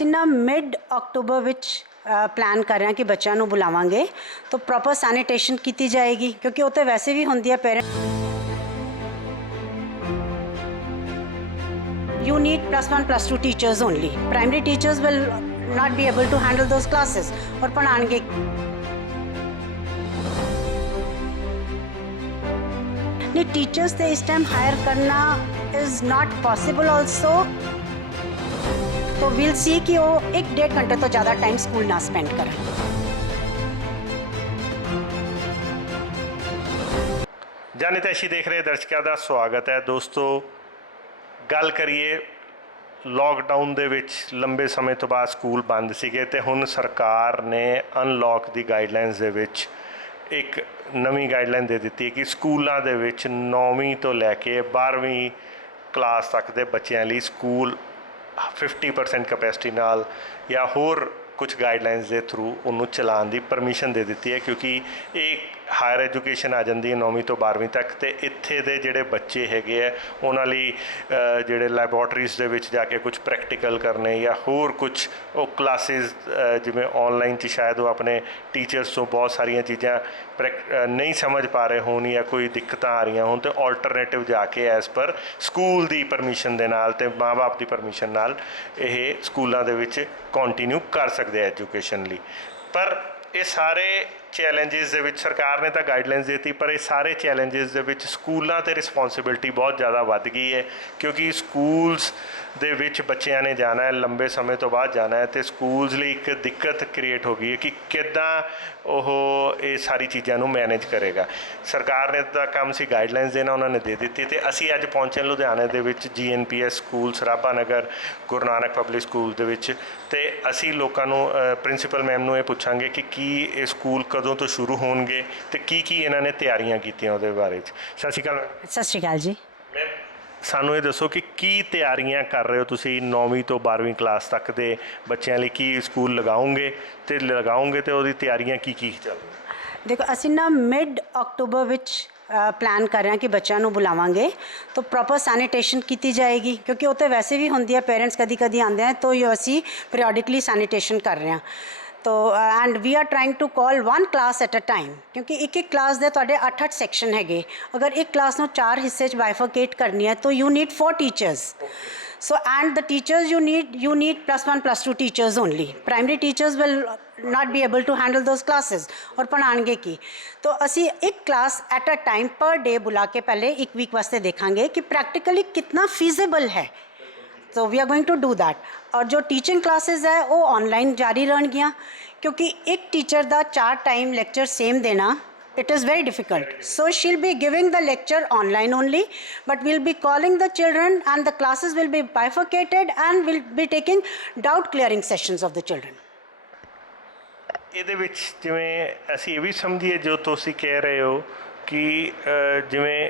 ਅਸੀਂ ਨਾ mid October ਵਿੱਚ ਪਲਾਨ ਕਰ ਰਹੇ ਹਾਂ ਕਿ ਬੱਚਿਆਂ ਨੂੰ ਬੁਲਾਵਾਂਗੇ ਤਾਂ ਪ੍ਰੋਪਰ ਸੈਨੀਟੇਸ਼ਨ ਕੀਤੀ ਜਾਏਗੀ ਕਿਉਂਕਿ ਉਹ ਤੇ ਵੈਸੇ ਵੀ ਹੁੰਦੀ ਹੈ parent You need +1 +2 teachers only. Primary teachers will not be able to handle those classes और पढ़ाएंगे नहीं टीचर्स से इस टाइम हायर करना is not possible also. तो we'll see कि वो 1-1.5 घंटे तो ज़्यादा टाइम स्कूल ना स्पेंड करें। जाने तैशी देख रहे दर्शकों का स्वागत है दोस्तों। ਗੱਲ ਕਰੀਏ ਲੋਕਡਾਊਨ ਦੇ ਵਿੱਚ ਲੰਬੇ ਸਮੇਂ ਤੋਂ ਬਾਅਦ ਸਕੂਲ ਬੰਦ ਸੀਗੇ ਤੇ ਹੁਣ ਸਰਕਾਰ ਨੇ ਅਨਲੌਕ ਦੀ ਗਾਈਡਲਾਈਨਸ ਦੇ ਵਿੱਚ ਇੱਕ ਨਵੀਂ ਗਾਈਡਲਾਈਨ ਦੇ ਦਿੱਤੀ ਹੈ ਕਿ ਸਕੂਲਾਂ ਦੇ ਵਿੱਚ 9ਵੀਂ ਤੋਂ ਲੈ ਕੇ 12ਵੀਂ ਕਲਾਸ ਤੱਕ ਦੇ ਬੱਚਿਆਂ ਲਈ ਸਕੂਲ 50% ਕਪੈਸਿਟੀ ਨਾਲ ਜਾਂ ਹੋਰ ਕੁਝ ਗਾਈਡਲਾਈਨਸ ਦੇ ਥਰੂ ਉਹਨੂੰ ਚਲਾਉਣ ਦੀ ਪਰਮਿਸ਼ਨ ਦੇ ਦਿੱਤੀ ਹੈ ਕਿਉਂਕਿ ਇਹ ਹਾਇਰ ਐਜੂਕੇਸ਼ਨ ਆ ਜਾਂਦੀ ਹੈ 9ਵੀਂ ਤੋਂ 12ਵੀਂ ਤੱਕ ਤੇ ਇੱਥੇ ਦੇ ਜਿਹੜੇ ਬੱਚੇ ਹੈਗੇ ਆ ਉਹਨਾਂ ਲਈ ਜਿਹੜੇ ਲੈਬੋਰਟਰੀਜ਼ ਦੇ ਵਿੱਚ ਜਾ ਕੇ ਕੁਝ ਪ੍ਰੈਕਟੀਕਲ ਕਰਨੇ ਜਾਂ ਹੋਰ ਕੁਝ ਉਹ ਕਲਾਸਿਸ ਜਿਵੇਂ ਆਨਲਾਈਨ 'ਚ ਸ਼ਾਇਦ ਉਹ ਆਪਣੇ ਟੀਚਰਸ ਤੋਂ ਬਹੁਤ ਸਾਰੀਆਂ ਚੀਜ਼ਾਂ ਨਹੀਂ ਸਮਝ ਪਾ ਰਹੇ ਹੋਣ ਜਾਂ ਕੋਈ ਦਿੱਕਤਾਂ ਆ ਰਹੀਆਂ ਹੋਣ ਤੇ ਆਲਟਰਨੇਟਿਵ ਜਾ ਕੇ ਐਸ ਪਰ ਸਕੂਲ ਦੀ ਪਰਮਿਸ਼ਨ ਦੇ ਨਾਲ ਤੇ ਮਾਂ-ਬਾਪ ਦੀ ਪਰਮਿਸ਼ਨ ਨਾਲ ਇਹ ਸਕੂਲਾਂ ਦੇ ਵਿੱਚ ਕੰਟੀਨਿਊ ਕਰ ਸਕਦੇ ਆ ਐਜੂਕੇਸ਼ਨ ਲਈ। ਪਰ ਇਹ ਸਾਰੇ ਚੈਲੰਜਿਸ ਦੇ ਵਿੱਚ ਸਰਕਾਰ ਨੇ ਤਾਂ ਗਾਈਡਲਾਈਨਸ ਦਿੱਤੀ ਪਰ ਇਹ ਸਾਰੇ ਚੈਲੰਜਿਸ ਦੇ ਵਿੱਚ ਸਕੂਲਾਂ 'ਤੇ ਰਿਸਪੌਂਸਿਬਿਲਿਟੀ ਬਹੁਤ ਜ਼ਿਆਦਾ ਵੱਧ ਗਈ ਹੈ ਕਿਉਂਕਿ ਸਕੂਲਸ ਦੇ ਵਿੱਚ ਬੱਚਿਆਂ ਨੇ ਜਾਣਾ ਹੈ ਲੰਬੇ ਸਮੇਂ ਤੋਂ ਬਾਅਦ ਜਾਣਾ ਹੈ ਤੇ ਸਕੂਲਸ ਲਈ ਇੱਕ ਦਿੱਕਤ ਕ੍ਰੀਏਟ ਹੋ ਗਈ ਹੈ ਕਿ ਕਿੱਦਾਂ ਉਹ ਇਹ ਸਾਰੀ ਚੀਜ਼ਾਂ ਨੂੰ ਮੈਨੇਜ ਕਰੇਗਾ। ਸਰਕਾਰ ਨੇ ਤਾਂ ਕੰਮ ਸੀ ਗਾਈਡਲਾਈਨਸ ਦੇਣਾ, ਉਹਨਾਂ ਨੇ ਦੇ ਦਿੱਤੀ ਤੇ ਅਸੀਂ ਅੱਜ ਪਹੁੰਚੇ ਲੁਧਿਆਣੇ ਦੇ ਵਿੱਚ GNPS ਸਕੂਲ ਸਰਾਭਾ ਨਗਰ ਗੁਰੂ ਨਾਨਕ ਪਬਲਿਕ ਸਕੂਲ ਦੇ ਵਿੱਚ ਤੇ ਅਸੀਂ ਲੋਕਾਂ ਨੂੰ ਪ੍ਰਿੰਸੀਪਲ ਮੈਮ ਨੂੰ ਇਹ ਪੁੱਛਾਂਗੇ ਕਿ ਕੀ ਇਹ ਸਕੂਲ ਕਦੋਂ ਤੋਂ ਸ਼ੁਰੂ ਹੋਣਗੇ ਤੇ ਕੀ ਇਹਨਾਂ ਨੇ ਤਿਆਰੀਆਂ ਕੀਤੀਆਂ ਉਹਦੇ ਬਾਰੇ 'ਚ। ਸਤਿ ਸ਼੍ਰੀ ਅਕਾਲ। ਸਤਿ ਸ਼੍ਰੀ ਅਕਾਲ ਜੀ। ਮੈਮ ਸਾਨੂੰ ਇਹ ਦੱਸੋ ਕਿ ਕੀ ਤਿਆਰੀਆਂ ਕਰ ਰਹੇ ਹੋ ਤੁਸੀਂ 9ਵੀਂ ਤੋਂ 12ਵੀਂ ਕਲਾਸ ਤੱਕ ਦੇ ਬੱਚਿਆਂ ਲਈ ਕੀ ਸਕੂਲ ਲਗਾਓਗੇ ਤੇ ਉਹਦੀ ਤਿਆਰੀਆਂ ਕੀ ਚੱਲ ਰਹੀਆਂ? ਦੇਖੋ ਅਸੀਂ ਨਾ ਮਿਡ ਅਕਤੂਬਰ ਵਿੱਚ ਪਲਾਨ ਕਰ ਰਹੇ ਹਾਂ ਕਿ ਬੱਚਿਆਂ ਨੂੰ ਬੁਲਾਵਾਂਗੇ ਤਾਂ ਪ੍ਰੋਪਰ ਸੈਨੀਟੇਸ਼ਨ ਕੀਤੀ ਜਾਏਗੀ ਕਿਉਂਕਿ ਉਹ ਤੇ ਵੈਸੇ ਵੀ ਹੁੰਦੀ ਹੈ ਪੇਰੈਂਟਸ ਕਦੀ ਆਉਂਦੇ ਆ ਤਾਂ ਅਸੀਂ ਪੀਰੀਓਡਿਕਲੀ ਸੈਨੀਟੇਸ਼ਨ ਕਰ ਰਹੇ ਹਾਂ। तो and we are trying to call 1 class at a time क्योंकि एक क्लास ਦੇ ਤੁਹਾਡੇ 8-8 ਸੈਕਸ਼ਨ ਹੈਗੇ। ਅਗਰ ਇੱਕ ਕਲਾਸ ਨੂੰ 4 ਹਿੱਸੇ 'ਚ ਬਾਈਫਰਕੇਟ ਕਰਨੀ ਹੈ ਤਾਂ you need 4 teachers. So and the teachers you need +1 +2 teachers only. Primary teachers will not be able to handle those classes और पढ़ाएंगे की तो असी एक class at a time per day बुला के पहले एक वीक वास्ते देखेंगे कि प्रैक्टिकली कितना फीजिबल है। तो we are going to do that. और जो टीचिंग क्लासेस है वो ऑनलाइन जारी रहनगियां क्योंकि एक टीचर का 4 टाइम लेक्चर सेम देना it is very difficult. So she'll be giving the lecture online only but we'll be calling the children and the classes will be bifurcated and we'll be taking doubt clearing sessions of the children. ਇਹਦੇ ਵਿੱਚ ਜਿਵੇਂ ਅਸੀਂ ਇਹ ਵੀ ਸਮਝੀਏ ਜੋ ਤੁਸੀਂ ਕਹਿ ਰਹੇ ਹੋ ਕਿ ਜਿਵੇਂ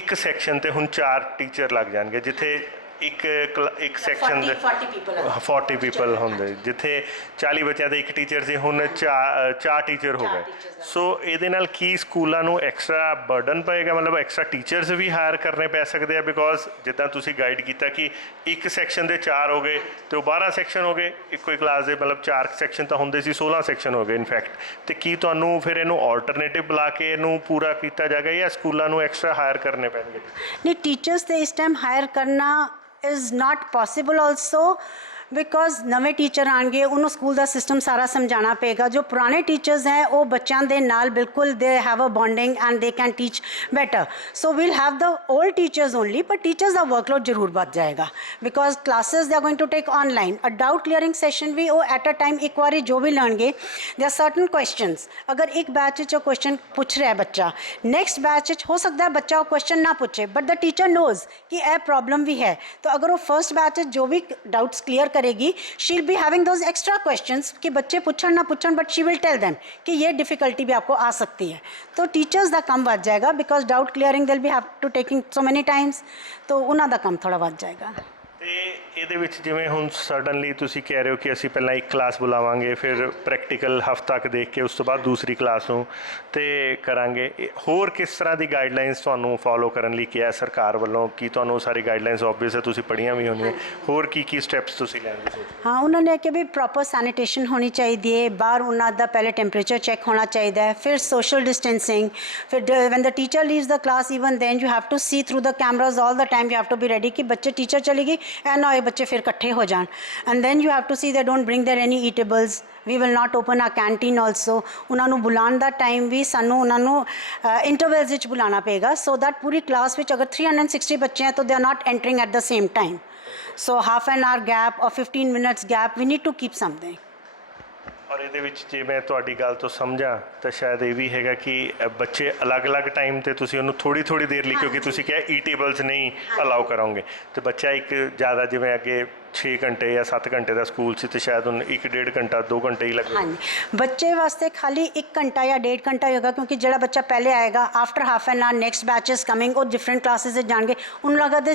ਇੱਕ ਸੈਕਸ਼ਨ ਤੇ ਹੁਣ 4 ਟੀਚਰ ਲੱਗ ਜਾਣਗੇ ਜਿੱਥੇ ਇੱਕ ਸੈਕਸ਼ਨ ਦੇ 40 ਪੀਪਲ ਹੁੰਦੇ ਜਿੱਥੇ 40 ਬੱਚਿਆਂ ਦੇ ਇੱਕ ਟੀਚਰ ਸੀ ਹੁਣ 4 ਟੀਚਰ ਹੋ ਗਏ। ਸੋ ਇਹਦੇ ਨਾਲ ਕੀ ਸਕੂਲਾਂ ਨੂੰ ਐਕਸਟਰਾ ਬਰਡਨ ਪਏਗਾ ਮਤਲਬ ਐਕਸਟਰਾ ਟੀਚਰਸ ਵੀ ਹਾਇਰ ਕਰਨੇ ਪੈ ਸਕਦੇ ਆ ਬਿਕੋਜ਼ ਜਿੱਦਾਂ ਤੁਸੀਂ ਗਾਈਡ ਕੀਤਾ ਕਿ ਇੱਕ ਸੈਕਸ਼ਨ ਦੇ 4 ਹੋ ਗਏ ਤੇ ਉਹ 12 ਸੈਕਸ਼ਨ ਹੋ ਗਏ ਇੱਕੋ ਹੀ ਕਲਾਸ ਦੇ ਮਤਲਬ 4 ਸੈਕਸ਼ਨ ਤਾਂ ਹੁੰਦੇ ਸੀ 16 ਸੈਕਸ਼ਨ ਹੋ ਗਏ ਇਨਫੈਕਟ। ਤੇ ਕੀ ਤੁਹਾਨੂੰ ਫਿਰ ਇਹਨੂੰ ਆਲਟਰਨੇਟਿਵ ਬੁਲਾ ਕੇ ਇਹਨੂੰ ਪੂਰਾ ਕੀਤਾ ਜਾਏਗਾ ਜਾਂ ਸਕੂਲਾਂ ਨੂੰ ਐਕਸਟਰਾ ਹਾਇਰ ਕਰਨੇ ਪੈਣਗੇ? ਨਹੀਂ ਟੀਚਰਸ ਤੇ ਇਸ ਟਾਈਮ ਹਾਇਰ ਕਰਨਾ is not possible also because नवे टीचर आएंगे उन्होंने स्कूल का सिस्टम सारा समझाना पेगा। जो पुराने टीचर्स हैं वो बच्चों के नाल बिल्कुल they have a bonding and they can teach better. So we'll have the old teachers only but teachers का वर्कलोड जरूर बढ़ जाएगा because classes they are going to take online. A doubt clearing session भी वो at a time एक बार जो भी लर्नगे दे आर सर्टन क्वेश्चनस अगर एक बैच क्वेश्चन पूछ रहा है बच्चा नैक्सट बैच हो सकता है बच्चा वो क्वेश्चन ना पूछे बट द टीचर नोज कि यह प्रॉब्लम भी है। तो अगर वो फर्स्ट बैच जो भी डाउट्स क्लियर करेगी she'll be having those extra questions कि बच्चे पूछन ना पूछन but she will tell them कि ये डिफिकल्टी भी आपको आ सकती है। तो टीचर्स का कम बढ़ जाएगा because doubt clearing they'll be have to taking so many times तो उन्हों का कम थोड़ा बढ़ जाएगा। ਤੇ ਇਹਦੇ ਵਿੱਚ ਜਿਵੇਂ ਹੁਣ ਸਡਨਲੀ ਤੁਸੀਂ ਕਹਿ ਰਹੇ ਹੋ ਕਿ ਅਸੀਂ ਪਹਿਲਾਂ ਇੱਕ ਕਲਾਸ ਬੁਲਾਵਾਂਗੇ, ਫਿਰ ਪ੍ਰੈਕਟੀਕਲ ਹਫ਼ਤਾ ਤੱਕ ਦੇਖ ਕੇ ਉਸ ਤੋਂ ਬਾਅਦ ਦੂਸਰੀ ਕਲਾਸ ਨੂੰ ਤੇ ਕਰਾਂਗੇ। ਹੋਰ ਕਿਸ ਤਰ੍ਹਾਂ ਦੀ ਗਾਈਡਲਾਈਨਸ ਤੁਹਾਨੂੰ ਫੋਲੋ ਕਰਨ ਲਈ ਕਿਹਾ ਸਰਕਾਰ ਵੱਲੋਂ? ਕਿ ਤੁਹਾਨੂੰ ਸਾਰੀ ਗਾਈਡਲਾਈਨਸ ਆਬਵੀਅਸ ਹੈ, ਤੁਸੀਂ ਪੜ੍ਹੀਆਂ ਵੀ ਹੋਣੀਆਂ, ਹੋਰ ਕੀ ਸਟੈਪਸ ਤੁਸੀਂ ਲੈਂਦੇ ਹੋ? ਹਾਂ, ਉਹਨਾਂ ਨੇ ਕਿ ਵੀ ਪ੍ਰੋਪਰ ਸੈਨੀਟੇਸ਼ਨ ਹੋਣੀ ਚਾਹੀਦੀ ਹੈ, ਬਾਹਰ ਉਹਨਾਂ ਦਾ ਪਹਿਲੇ ਟੈਂਪਰੇਚਰ ਚੈੱਕ ਹੋਣਾ ਚਾਹੀਦਾ ਹੈ, ਫਿਰ ਸੋਸ਼ਲ ਡਿਸਟੈਂਸਿੰਗ, ਫਿਰ when the teacher leaves the class even then you have to see through the cameras all the time, you have to be ready ਕਿ ਬੱਚੇ ਟੀਚਰ ਚਲੀ ਗਈ ਐ ਨਾ ਹੋਏ ਬੱਚੇ ਫਿਰ ਇਕੱਠੇ ਹੋ ਜਾਣ। And then you have to see they don't bring there any eatables. We will not open a canteen also. ਉਹਨਾਂ ਨੂੰ ਬੁਲਾਉਣ ਦਾ ਟਾਈਮ ਵੀ ਸਾਨੂੰ ਉਹਨਾਂ ਨੂੰ ਇੰਟਰਵੈਲਸ ਵਿੱਚ ਬੁਲਾਉਣਾ ਪਏਗਾ, ਸੋ ਦੈਟ ਪੂਰੀ ਕਲਾਸ ਵਿੱਚ ਅਗਰ 360 ਬੱਚੇ हैं तो they are not entering at the same time, so half an hour gap और 15 minutes gap we need to keep something. ਔਰ ਇਹਦੇ ਵਿੱਚ ਜੇ ਮੈਂ ਤੁਹਾਡੀ ਗੱਲ ਤੋਂ ਸਮਝਾਂ ਤਾਂ ਸ਼ਾਇਦ ਇਹ ਵੀ ਹੈਗਾ ਕਿ ਬੱਚੇ ਅਲੱਗ-ਅਲੱਗ ਟਾਈਮ ਤੇ ਤੁਸੀਂ ਉਹਨੂੰ ਥੋੜੀ ਦੇਰ ਲਈ, ਕਿਉਂਕਿ ਤੁਸੀਂ ਕਿਹਾ ਈਟੇਬਲਸ ਨਹੀਂ ਅਲਾਉ ਕਰੋਗੇ, ਤੇ ਬੱਚਾ ਇੱਕ ਜ਼ਿਆਦਾ ਜਿਵੇਂ ਅੱਗੇ 6 ਘੰਟੇ ਜਾਂ 7 ਘੰਟੇ ਦਾ ਸਕੂਲ ਸੀ ਤੇ ਸ਼ਾਇਦ ਹੁਣ 1.5 ਘੰਟਾ 2 ਘੰਟੇ ਹੀ ਲੱਗਣਗੇ। ਹਾਂਜੀ, ਬੱਚੇ ਵਾਸਤੇ ਖਾਲੀ 1 ਘੰਟਾ ਜਾਂ 1.5 ਘੰਟਾ ਹੀ ਹੋਗਾ, ਕਿਉਂਕਿ ਜਿਹੜਾ ਬੱਚਾ ਪਹਿਲੇ ਆਏਗਾ after half an hour next batch is coming, ਉਹ ਡਿਫਰੈਂਟ ਕਲਾਸਿਸ ਵਿੱਚ ਜਾਣਗੇ, ਉਹਨਾਂ ਲਗਾ ਦੇ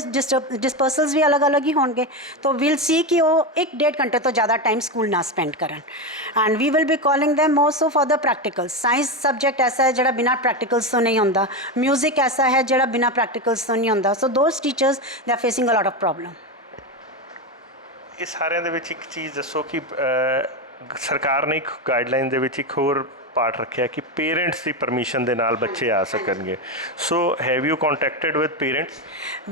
ਡਿਸਪਰਸਲਸ ਵੀ ਅਲੱਗ-ਅਲੱਗ ਹੀ ਹੋਣਗੇ। ਤਾਂ ਵੀਲ ਸੀ ਕਿ ਉਹ 1.5 ਘੰਟੇ ਤੋਂ ਜ਼ਿਆਦਾ ਟਾਈਮ ਸਕੂਲ ਨਾ ਸਪੈਂਡ ਕਰਨ। And we will be calling them also for the practicals। Science subject ਐਸਾ ਹੈ ਜਿਹੜਾ ਬਿਨਾਂ ਪ੍ਰੈਕਟੀਕਲਸ ਤੋਂ ਨਹੀਂ ਹੁੰਦਾ, ਮਿਊਜ਼ਿਕ ਐਸਾ ਹੈ ਜਿਹੜਾ ਬਿਨਾਂ ਪ੍ਰੈਕਟੀਕਲਸ ਤੋਂ ਨਹੀਂ ਹੁੰਦਾ, so those teachers they are facing a lot of problem. ਇਹ ਸਾਰਿਆਂ ਦੇ ਵਿੱਚ ਇੱਕ ਚੀਜ਼ ਦੱਸੋ ਕਿ ਸਰਕਾਰ ਨੇ ਇੱਕ ਗਾਈਡਲਾਈਨ ਦੇ ਵਿੱਚ ਇੱਕ ਹੋਰ ਪਾਰਟ ਰੱਖਿਆ ਕਿ ਪੇਰੈਂਟਸ ਦੀ ਪਰਮਿਸ਼ਨ ਦੇ ਨਾਲ ਬੱਚੇ ਆ ਸਕਣਗੇ। So have you contacted with parents?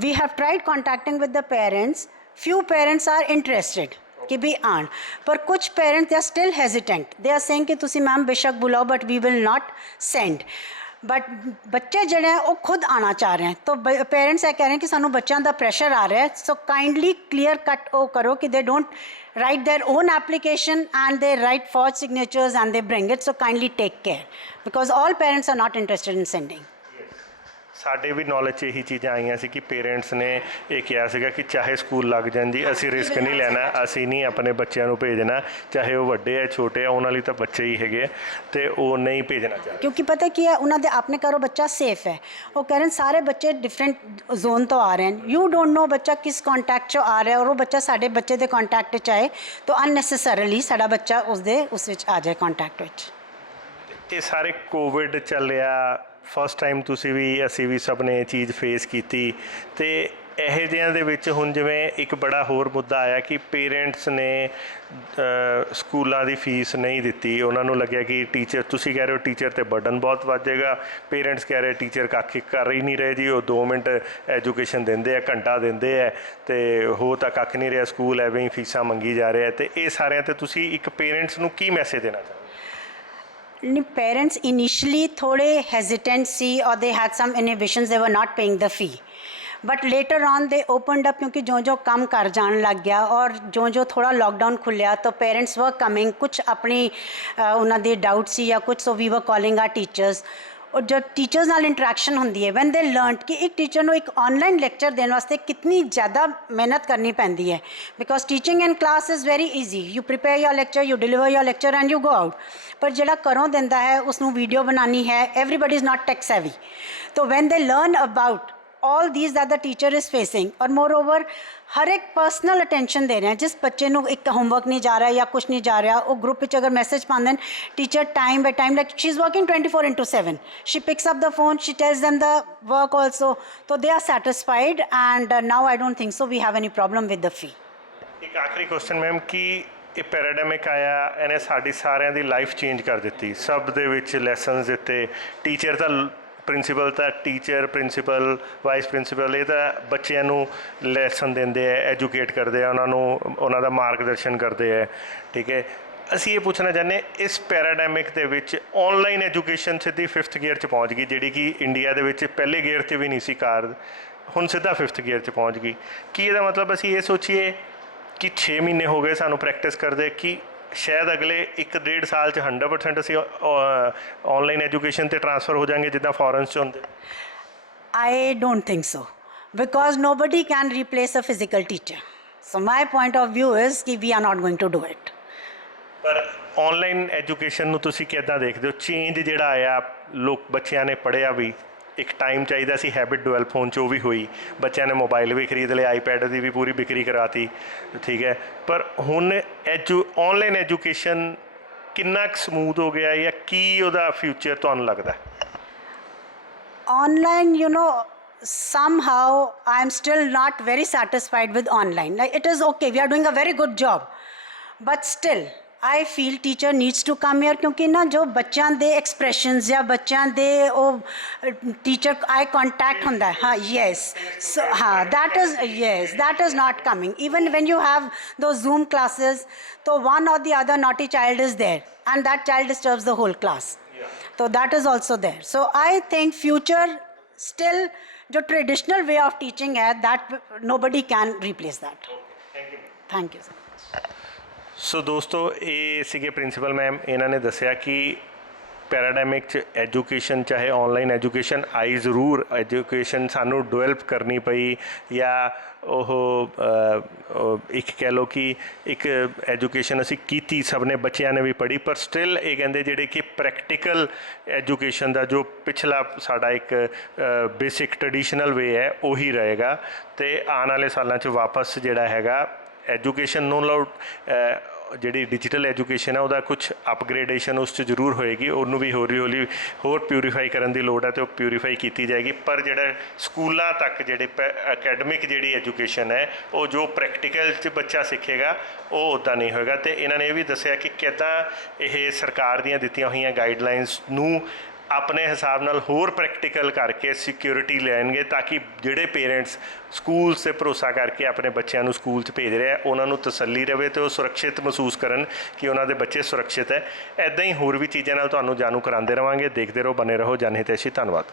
We have tried contacting with the parents. Few parents are interested कि भी आन, पर कुछ parents they are still hesitant. They are saying कि तुसी मैम बेशक बुलाओ but we will not send. But बच्चे जड़े हैं वो खुद आना चाह रहे हैं, तो पेरेंट्स ये कह रहे हैं कि सानू बच्चों का प्रेशर आ रहा है, सो काइंडली क्लियर कट वो करो कि they don't write their own application and they write forged signatures and they bring it, so kindly take care because all parents are not interested in sending। ਸਾਡੇ ਵੀ knowledge 'ਚ ਇਹੀ ਚੀਜ਼ਾਂ ਆਈਆਂ ਸੀ ਕਿ parents ਨੇ ਇਹ ਕਿਹਾ ਸੀਗਾ ਕਿ ਚਾਹੇ ਸਕੂਲ ਲੱਗ ਜਾਂਦੀ ਅਸੀਂ ਰਿਸਕ ਨਹੀਂ ਲੈਣਾ, ਅਸੀਂ ਨਹੀਂ ਆਪਣੇ ਬੱਚਿਆਂ ਨੂੰ ਭੇਜਣਾ, ਚਾਹੇ ਉਹ ਵੱਡੇ ਆ ਛੋਟੇ ਆ, ਉਹਨਾਂ ਲਈ ਤਾਂ ਬੱਚੇ ਹੀ ਹੈਗੇ ਤੇ ਉਹ ਨਹੀਂ ਭੇਜਣਾ ਚਾਹੁੰਦੇ। ਕਿਉਂਕਿ ਪਤਾ ਕੀ ਹੈ, ਉਹਨਾਂ ਦੇ ਆਪਣੇ ਘਰੋਂ ਬੱਚਾ ਸੇਫ ਹੈ, ਉਹ ਕਹਿ ਰਹੇ ਸਾਰੇ ਬੱਚੇ ਡਿਫਰੈਂਟ ਜ਼ੋਨ ਤੋਂ ਆ ਰਹੇ ਹਨ, ਯੂ ਡੋਂਟ ਨੋ ਬੱਚਾ ਕਿਸ ਕੰਟੈਕਟ 'ਚੋਂ ਆ ਰਿਹਾ, ਔਰ ਉਹ ਬੱਚਾ ਸਾਡੇ ਬੱਚੇ ਦੇ ਕੰਟੈਕਟ 'ਚ ਆਏ ਤਾਂ ਅਨਨੈਸੈਸਰੀਲੀ ਸਾਡਾ ਬੱਚਾ ਉਸ ਵਿੱਚ ਆ ਜਾਏ ਕੰਟੈਕਟ ਵਿੱਚ। ਇਹ ਸਾਰੇ ਕੋਵਿਡ ਚੱਲਿਆ, ਫਸਟ ਟਾਈਮ ਤੁਸੀਂ ਵੀ ਅਸੀਂ ਵੀ ਸਭ ਨੇ ਇਹ ਚੀਜ਼ ਫੇਸ ਕੀਤੀ, ਤੇ ਇਹੋ ਜਿਹਿਆਂ ਦੇ ਵਿੱਚ ਹੁਣ ਜਿਵੇਂ ਇੱਕ ਬੜਾ ਹੋਰ ਮੁੱਦਾ ਆਇਆ ਕਿ ਪੇਰੈਂਟਸ ਨੇ ਸਕੂਲਾਂ ਦੀ ਫੀਸ ਨਹੀਂ ਦਿੱਤੀ, ਉਹਨਾਂ ਨੂੰ ਲੱਗਿਆ ਕਿ ਟੀਚਰ, ਤੁਸੀਂ ਕਹਿ ਰਹੇ ਹੋ ਟੀਚਰ 'ਤੇ ਬਰਡਨ ਬਹੁਤ ਵੱਧ ਜਾਏਗਾ, ਪੇਰੈਂਟਸ ਕਹਿ ਰਹੇ ਟੀਚਰ ਕੱਖ ਕਰ ਹੀ ਨਹੀਂ ਰਹੇ ਜੀ, ਉਹ 2 ਮਿੰਟ ਐਜੂਕੇਸ਼ਨ ਦਿੰਦੇ ਆ, ਘੰਟਾ ਦਿੰਦੇ ਆ ਤੇ ਹੋ ਤਾਂ ਕੱਖ ਨਹੀਂ ਰਿਹਾ, ਸਕੂਲ ਐਵੇਂ ਹੀ ਫੀਸਾਂ ਮੰਗੀ ਜਾ ਰਿਹਾ। ਤੇ ਇਹ ਸਾਰਿਆਂ 'ਤੇ ਤੁਸੀਂ ਇੱਕ ਪੇਰੈਂਟਸ ਨੂੰ ਕੀ ਮੈਸੇਜ ਦੇਣਾ ਚਾਹੁੰਦੇ? Parents initially थोड़े hesitant C or they had some inhibitions, they were not paying the fee, but later on they opened up क्योंकि जो काम कर जान लग गया और जो थोड़ा लॉकडाउन खुलिया तो पेरेंट्स वर कमिंग, कुछ अपनी उन्होंने दी डाउट सी या कुछ, so we were calling our teachers. और जब टीचर्स नाल इंटरैक्शन होंदी है, वैन दे लर्न कि एक टीचर को एक ऑनलाइन लैक्चर देने वास्ते कितनी ज़्यादा मेहनत करनी पैंदी है, because teaching in class is very easy, you prepare your lecture, you deliver your lecture and you go out. पर जिहड़ा घरों दिंदा है उसनूं वीडियो बनानी है, everybody is not tech savvy, तो when they learn about all these that the teacher is facing, और मोर ओवर हर एक पर्सनल अटेंशन दे रहे हैं, जिस बच्चे नूं एक होमवर्क नहीं जा रहा या कुछ नहीं जा रहा, वो ग्रुप में अगर मैसेज पाते teacher time by time, like she is working 24/7, she picks up the phone, she tells them the work also, तो they are satisfied and now I don't think so we have any problem with the fee. एक आखिरी question ma'am कि ਇਹ ਪੈਰਾਡੈਮਿਕ ਆਇਆ, ਇਹਨੇ ਸਾਡੀ ਸਾਰਿਆਂ ਦੀ life change ਕਰ ਦਿੱਤੀ, ਸਭ ਦੇ ਵਿੱਚ ਲੈਸਨਸ ਦਿੱਤੇ, ਟੀਚਰ ਤਾਂ ਪ੍ਰਿੰਸੀਪਲ ਤਾਂ ਟੀਚਰ, ਪ੍ਰਿੰਸੀਪਲ, ਵਾਈਸ ਪ੍ਰਿੰਸੀਪਲ, ਇਹ ਤਾਂ ਬੱਚਿਆਂ ਨੂੰ ਲੈਸਨ ਦਿੰਦੇ ਹੈ, ਐਜੂਕੇਟ ਕਰਦੇ ਆ, ਉਹਨਾਂ ਨੂੰ ਉਹਨਾਂ ਦਾ ਮਾਰਗਦਰਸ਼ਨ ਕਰਦੇ ਹੈ, ਠੀਕ ਹੈ। ਅਸੀਂ ਇਹ ਪੁੱਛਣਾ ਚਾਹੁੰਦੇ ਇਸ ਪੈਰਾਡੈਮਿਕ ਦੇ ਵਿੱਚ ਔਨਲਾਈਨ ਐਜੂਕੇਸ਼ਨ ਸਿੱਧੀ 5th ਗੇਅਰ 'ਚ ਪਹੁੰਚ ਗਈ, ਜਿਹੜੀ ਕਿ ਇੰਡੀਆ ਦੇ ਵਿੱਚ ਪਹਿਲੇ ਗੇਅਰ 'ਚ ਵੀ ਨਹੀਂ ਸੀ ਕਾਰ, ਹੁਣ ਸਿੱਧਾ 5th ਗੇਅਰ 'ਚ ਪਹੁੰਚ ਗਈ। ਕੀ ਇਹਦਾ ਮਤਲਬ ਅਸੀਂ ਇਹ ਸੋਚੀਏ कि 6 ਮਹੀਨੇ ਹੋ ਗਏ ਸਾਨੂੰ ਪ੍ਰੈਕਟਿਸ ਕਰਦੇ ਕਿ ਸ਼ਾਇਦ ਅਗਲੇ 1-1.5 ਸਾਲ 'ਚ 100% ਅਸੀਂ ਔਨਲਾਈਨ ਐਜੂਕੇਸ਼ਨ 'ਤੇ ਟਰਾਂਸਫਰ ਹੋ ਜਾਵਾਂਗੇ ਜਿੱਦਾਂ ਫੋਰਨ 'ਚ ਹੁੰਦੇ? I don't think so, because nobody can replace a physical teacher. So my point of view is कि we are not going to do it. ਪਰ ਔਨਲਾਈਨ ਐਜੂਕੇਸ਼ਨ ਨੂੰ ਤੁਸੀਂ ਕਿੱਦਾਂ ਦੇਖਦੇ ਹੋ? ਚੇਂਜ ਜਿਹੜਾ ਆਇਆ, ਲੋਕ ਬੱਚਿਆਂ ਨੇ ਪੜ੍ਹਿਆ ਵੀ ਇੱਕ ਟਾਈਮ ਚਾਹੀਦਾ ਸੀ ਹੈਬਿਟ ਡਿਵੈਲਪ ਹੋਣ 'ਚ, ਉਹ ਵੀ ਹੋਈ। ਬੱਚਿਆਂ ਨੇ ਮੋਬਾਈਲ ਵੀ ਖਰੀਦ ਲਏ, ਆਈਪੈਡ ਦੀ ਵੀ ਪੂਰੀ ਵਿਕਰੀ ਕਰਾਤੀ, ਠੀਕ ਹੈ। ਪਰ ਹੁਣ ਆਨਲਾਈਨ ਐਜੂਕੇਸ਼ਨ ਕਿੰਨਾ ਕੁ ਸਮੂਥ ਹੋ ਗਿਆ ਜਾਂ ਕੀ ਉਹਦਾ ਫਿਊਚਰ ਤੁਹਾਨੂੰ ਲੱਗਦਾ? Online, you know, somehow I'm still not very satisfied with online. Like, it is okay, we are doing a very good job, but still I feel teacher needs to come here, क्योंकि ना जो बच्चों दे expressions या बच्चों दे वो teacher eye contact होता है, हाँ, yes, so हाँ, that is not coming. Even when you have those Zoom classes, तो one or the other naughty child is there and that child disturbs the whole class. So that is also there. So I think future still जो traditional way of teaching है, that nobody can replace that. Thank you so much. ਸੋ ਦੋਸਤੋ, ਇਹ ਸੀਗੇ principal ma'am. ਇਹਨਾਂ ਨੇ ਦੱਸਿਆ ਕਿ ਪੈਰਾਡਾਇਮਿਕ 'ਚ ਐਜੂਕੇਸ਼ਨ, ਚਾਹੇ ਆਨਲਾਈਨ ਐਜੂਕੇਸ਼ਨ ਆਈ ਜ਼ਰੂਰ, ਐਜੂਕੇਸ਼ਨ ਸਾਨੂੰ ਡਿਵੈਲਪ ਕਰਨੀ ਪਈ, ਜਾਂ ਉਹ ਇੱਕ ਕਹਿ ਲਓ ਕਿ ਇੱਕ ਐਜੂਕੇਸ਼ਨ ਅਸੀਂ ਕੀਤੀ, ਸਭ ਨੇ, ਬੱਚਿਆਂ ਨੇ ਵੀ ਪੜ੍ਹੀ, ਪਰ ਸਟਿਲ ਇਹ ਕਹਿੰਦੇ ਜਿਹੜੇ ਕਿ ਪ੍ਰੈਕਟੀਕਲ ਐਜੂਕੇਸ਼ਨ ਦਾ ਜੋ ਪਿਛਲਾ ਸਾਡਾ ਇੱਕ ਬੇਸਿਕ ਟ੍ਰੈਡੀਸ਼ਨਲ ਵੇ ਹੈ ਉਹੀ ਰਹੇਗਾ। ਅਤੇ ਆਉਣ ਵਾਲੇ ਸਾਲਾਂ 'ਚ ਵਾਪਸ ਜਿਹੜਾ ਹੈਗਾ ਐਜੂਕੇਸ਼ਨ ਨੂੰ ਜਿਹੜੀ ਡਿਜੀਟਲ ਐਜੂਕੇਸ਼ਨ ਹੈ ਉਹਦਾ ਕੁਛ ਅਪਗ੍ਰੇਡੇਸ਼ਨ ਉਸ 'ਚ ਜ਼ਰੂਰ ਹੋਏਗੀ, ਉਹਨੂੰ ਵੀ ਹੌਲੀ ਹੌਲੀ ਹੋਰ ਪਿਊਰੀਫਾਈ ਕਰਨ ਦੀ ਲੋੜ ਹੈ ਅਤੇ ਉਹ ਪਿਊਰੀਫਾਈ ਕੀਤੀ ਜਾਏਗੀ। ਪਰ ਜਿਹੜਾ ਸਕੂਲਾਂ ਤੱਕ ਜਿਹੜੇ ਅਕੈਡਮਿਕ ਜਿਹੜੀ ਐਜੂਕੇਸ਼ਨ ਹੈ, ਉਹ ਜੋ ਪ੍ਰੈਕਟੀਕਲ 'ਚ ਬੱਚਾ ਸਿੱਖੇਗਾ ਉਹ ਉੱਦਾਂ ਨਹੀਂ ਹੋਏਗਾ। ਅਤੇ ਇਹਨਾਂ ਨੇ ਇਹ ਵੀ ਦੱਸਿਆ ਕਿ ਕਿੱਦਾਂ ਇਹ ਸਰਕਾਰ ਦੀਆਂ ਦਿੱਤੀਆਂ ਹੋਈਆਂ ਗਾਈਡਲਾਈਨਸ ਨੂੰ ਆਪਣੇ ਹਿਸਾਬ ਨਾਲ ਹੋਰ ਪ੍ਰੈਕਟੀਕਲ ਕਰਕੇ ਸਿਕਿਉਰਿਟੀ ਲੈਣਗੇ, ਤਾਂ ਕਿ ਜਿਹੜੇ ਪੇਰੈਂਟਸ ਸਕੂਲਸ 'ਤੇ ਭਰੋਸਾ ਕਰਕੇ ਆਪਣੇ ਬੱਚਿਆਂ ਨੂੰ ਸਕੂਲ 'ਚ ਭੇਜ ਰਹੇ ਆ, ਉਹਨਾਂ ਨੂੰ ਤਸੱਲੀ ਰਹੇ ਅਤੇ ਉਹ ਸੁਰੱਖਿਅਤ ਮਹਿਸੂਸ ਕਰਨ ਕਿ ਉਹਨਾਂ ਦੇ ਬੱਚੇ ਸੁਰੱਖਿਅਤ ਹੈ। ਇੱਦਾਂ ਹੀ ਹੋਰ ਵੀ ਚੀਜ਼ਾਂ ਨਾਲ ਤੁਹਾਨੂੰ ਜਾਣੂ ਕਰਾਉਂਦੇ ਰਹਾਂਗੇ। ਦੇਖਦੇ ਰਹੋ, ਬਨੇ ਰਹੋ ਜਨ ਹਿਤੈਸ਼ੀ। ਧੰਨਵਾਦ।